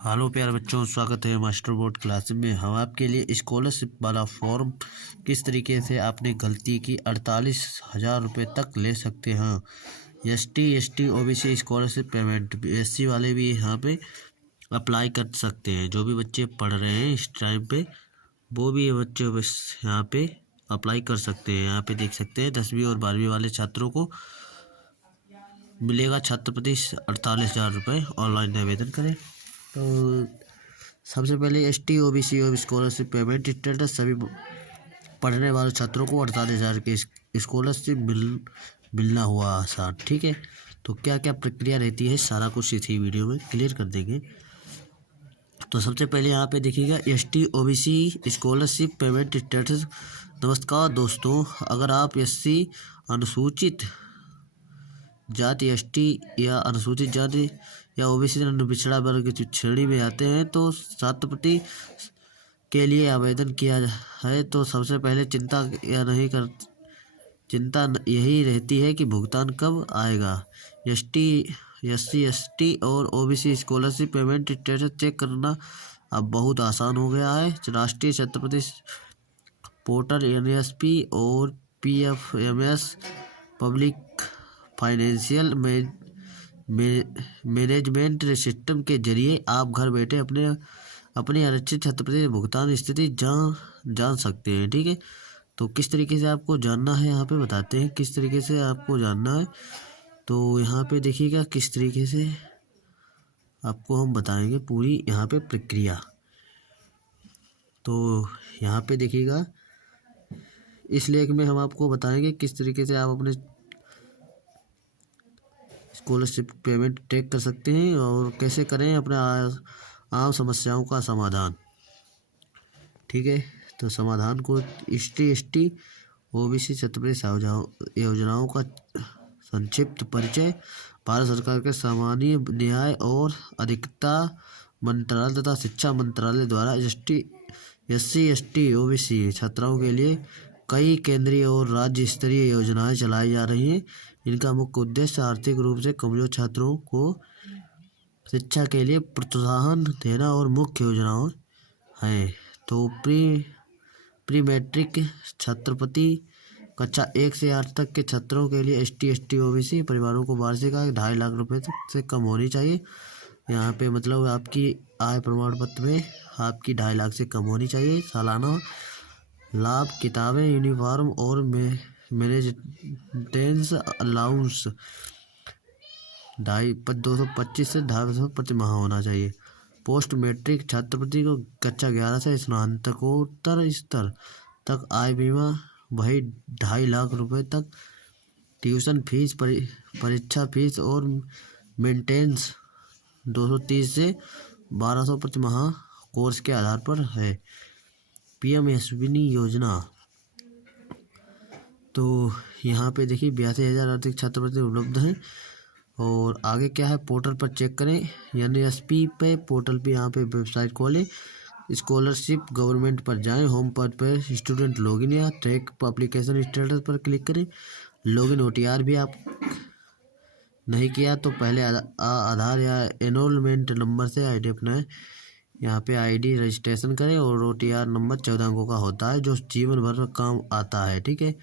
Hello प्यारे बच्चों, स्वागत है मास्टर बोर्ड क्लास में। हम आपके लिए स्कॉलरशिप वाला फॉर्म किस तरीके से आपने गलती की 48,000 रुपये तक ले सकते हैं। ST OBC scholarship payment SC वाले भी यहाँ पे अप्लाई कर सकते हैं। जो भी बच्चे पढ़ रहे हैं इस टाइम पे वो भी बच्चे बस यहाँ पे अप्लाई कर सकते हैं। यहाँ पे देख सकते हैं 10वीं और 12वीं वाले छात्रों को मिलेगा छात्रवृत्ति 48,000 रुपये। ऑनलाइन आवेदन करें। तो सबसे पहले ST OBC और स्कॉलरशिप पेमेंट स्टेटस सभी पढ़ने वाले छात्रों को 48,000 की स्कॉलरशिप मिलना हुआ आसान। ठीक है, तो क्या क्या प्रक्रिया रहती है सारा कुछ इसी वीडियो में क्लियर कर देंगे। तो सबसे पहले यहाँ पे देखिएगा ST OBC scholarship payment status. नमस्कार दोस्तों, अगर आप SC अनुसूचित जाति ST या अनुसूचित जाति या OBC पिछड़ा वर्ग की श्रेणी में आते हैं तो छात्रवृत्ति के लिए आवेदन किया है। तो सबसे पहले चिंता यही रहती है कि भुगतान कब आएगा। SC ST और OBC scholarship payment status check करना अब बहुत आसान हो गया है। राष्ट्रीय छात्रवृत्ति पोर्टल NSP और PFMS public financial management system के जरिए आप घर बैठे अपनी आरक्षित छात्रवृत्ति भुगतान स्थिति जान सकते हैं। ठीक है, तो किस तरीके से आपको जानना है यहाँ पे बताते हैं किस तरीके से आपको जानना है। तो यहाँ पे देखिएगा किस तरीके से आपको हम बताएंगे पूरी यहाँ पे प्रक्रिया। तो यहाँ पे देखिएगा इस लेख में हम आपको बताएंगे किस तरीके से आप अपने स्कॉलरशिप पेमेंट ट्रैक कर सकते हैं और कैसे करें अपने आम समस्याओं का समाधान। ठीक है, तो समाधान को ST OBC छात्रवृत्ति योजनाओं का संक्षिप्त परिचय। भारत सरकार के सामान्य न्याय और अधिकारिता मंत्रालय तथा शिक्षा मंत्रालय द्वारा SC ST OBC छात्राओं के लिए कई केंद्रीय और राज्य स्तरीय योजनाएं चलाई जा रही हैं। इनका मुख्य उद्देश्य आर्थिक रूप से कमजोर छात्रों को शिक्षा के लिए प्रोत्साहन देना और मुख्य योजनाएं हैं। तो प्री मैट्रिक छात्रवृत्ति कक्षा 1 से 8 तक के छात्रों के लिए ST ST OBC परिवारों को वार्षिक आय 2.5 लाख रुपए से कम होनी चाहिए। यहाँ पे मतलब आपकी आय प्रमाण पत्र में आपकी 2.5 लाख से कम होनी चाहिए। सालाना लाभ किताबें, यूनिफॉर्म और मेंटेनेंस अलाउंस 225 से 250 प्रति माह होना चाहिए। पोस्ट मैट्रिक छात्रवृत्ति को कक्षा 11 से स्नातकोत्तर स्तर तक आय बीमा वही 2.5 लाख रुपए तक। ट्यूशन फीस, परीक्षा फीस और मेंटेनेंस 230 से 1200 प्रति माह कोर्स के आधार पर है। PMSBY योजना, तो यहाँ पे देखिए 82,000 आर्थिक छात्रवृत्ति उपलब्ध हैं। और आगे क्या है पोर्टल पर चेक करें। NSP पे पोर्टल पे यहाँ पे वेबसाइट खोलें, स्कॉलरशिप गवर्नमेंट पर जाएं, होम पर स्टूडेंट लॉगिन या ट्रैक एप्लीकेशन स्टेटस पर क्लिक करें। लॉगिन OTR भी आप नहीं किया तो पहले आधार या एनरोलमेंट नंबर से ID अपनाएं। यहाँ पे ID रजिस्ट्रेशन करें और OTR नंबर 14 अंकों का होता है जो जीवन भर काम आता है। ठीक है,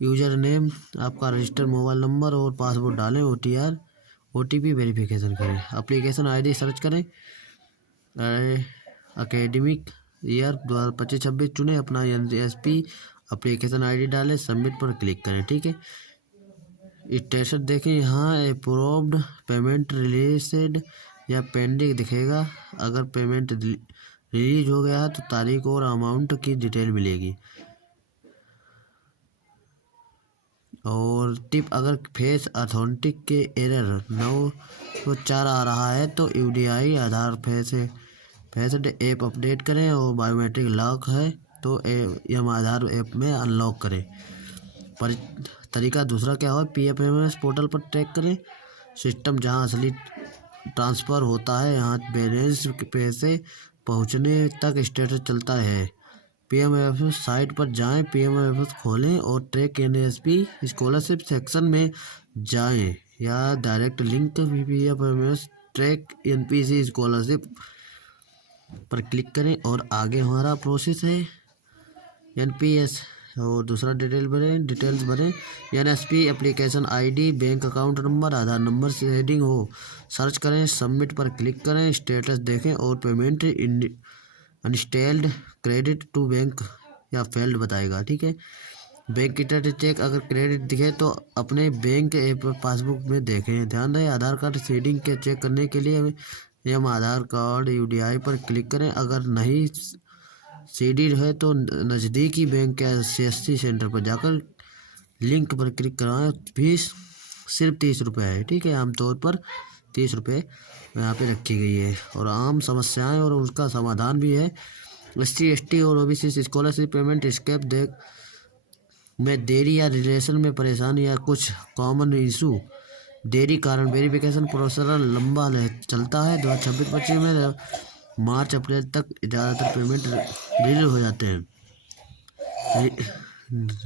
यूजर नेम आपका रजिस्टर्ड मोबाइल नंबर और पासवर्ड डालें। OTP वेरिफिकेशन करें। एप्लीकेशन ID सर्च करें। एकेडमिक ईयर 2025-26 चुने। अपना NSP एप्लीकेशन ID डालें। सबमिट पर क्लिक करें। ठीक है, स्टेटस देखें, यहाँ अप्रूव्ड पेमेंट रिलीज्ड या पेंडिंग दिखेगा। अगर पेमेंट रिलीज हो गया है तो तारीख और अमाउंट की डिटेल मिलेगी। और टिप, अगर फेस अथेंटिक के एरर 9 आ रहा है तो UDI आधार फेस ऐप अपडेट करें और बायोमेट्रिक लॉक है तो यम आधार ऐप में अनलॉक करें। तरीका दूसरा क्या हो, PFMS पोर्टल पर ट्रैक करें। सिस्टम जहां असली ट्रांसफ़र होता है यहाँ बैलेंस पैसे पहुँचने तक स्टेटस चलता है। PMFS साइट पर जाएं, PMFS खोलें और ट्रैक NSP स्कॉलरशिप सेक्शन में जाएं या direct link PFMS track NPC scholarship पर क्लिक करें और आगे हमारा प्रोसेस है एनपीएस और दूसरा डिटेल्स भरें NSP application ID bank account number Aadhaar number से हेडिंग हो सर्च करें सबमिट पर क्लिक करें स्टेटस देखें और पेमेंट अनस्टेल्ड क्रेडिट टू बैंक या फेल्ड बताएगा। ठीक है, बैंक स्टेटस चेक अगर क्रेडिट दिखे तो अपने बैंक ऐप पासबुक में देखें। ध्यान रहे आधार कार्ड सीडिंग के चेक करने के लिए एम आधार कार्ड यूडीआई पर क्लिक करें। अगर नहीं सीडी है तो नज़दीकी बैंक या सीएससी सेंटर पर जाकर लिंक पर क्लिक करवाएं। फीस सिर्फ 30 रुपये है। ठीक है, आमतौर पर 30 रुपये यहाँ पे रखी गई है। और आम समस्याएं और उसका समाधान भी है। SC/ST और OBC स्कॉलरशिप पेमेंट स्केप में देरी या रिलेशन में परेशानी या कुछ कॉमन इशू देरी कारण वेरिफिकेशन प्रोसेस लंबा चलता है। 2026-25 में मार्च अप्रैल तक ज़्यादातर पेमेंट डिले हो जाते हैं।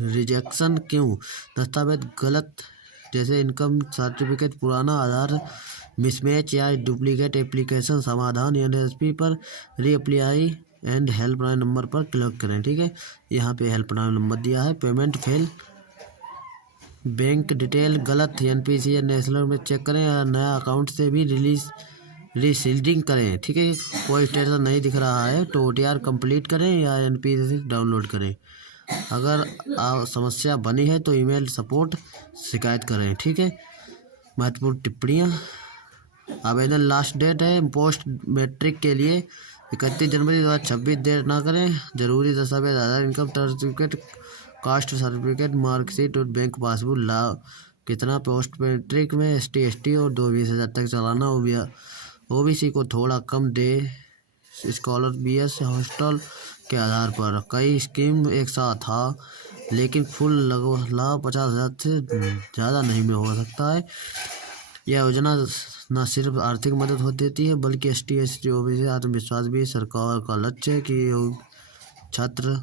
रिजेक्शन क्यों? दस्तावेज गलत जैसे इनकम सर्टिफिकेट पुराना आधार मिसमैच या डुप्लीकेट एप्लीकेशन समाधान एनएसपी पर रीअप्लाई एंड हेल्पलाइन नंबर पर क्लिक करें। ठीक है, यहाँ पे हेल्पलाइन नंबर दिया है। पेमेंट फेल बैंक डिटेल गलत एनपीसी या नेशनल में चेक करें या नया अकाउंट से भी रीसील्डिंग करें। ठीक है, कोई स्टेटस नहीं दिख रहा है तो OTR कंप्लीट करें या एनपीसी डाउनलोड करें। अगर समस्या बनी है तो ईमेल सपोर्ट शिकायत करें। ठीक है, महत्वपूर्ण टिप्पणियाँ आवेदन लास्ट डेट है पोस्ट मैट्रिक के लिए 31 जनवरी 2026। देर ना करें। जरूरी दस्तावेज Aadhaar income certificate caste certificate marksheet और बैंक पासबुक कितना पोस्ट मैट्रिक में ST/ST और 20,000 तक चलाना OBC को थोड़ा कम दे स्कॉलर BS हॉस्टल के आधार पर। कई स्कीम एक साथ था लेकिन फुल लाभ 50,000 से ज़्यादा नहीं में हो सकता है। यह योजना न सिर्फ आर्थिक मदद हो देती है बल्कि ST/ST OBC आत्मविश्वास भी। सरकार का लक्ष्य है कि छात्र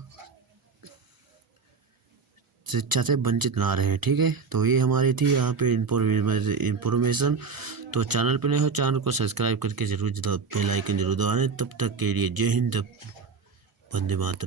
शिक्षा से वंचित ना रहे। ठीक है, तो ये हमारी थी यहाँ पे इंफॉर्मेशन। तो चैनल पे नए हो चैनल को सब्सक्राइब करके जरूर बेल आइकन जरूर दबाएं। तब तक के लिए जय हिंद, वंदे मातरम।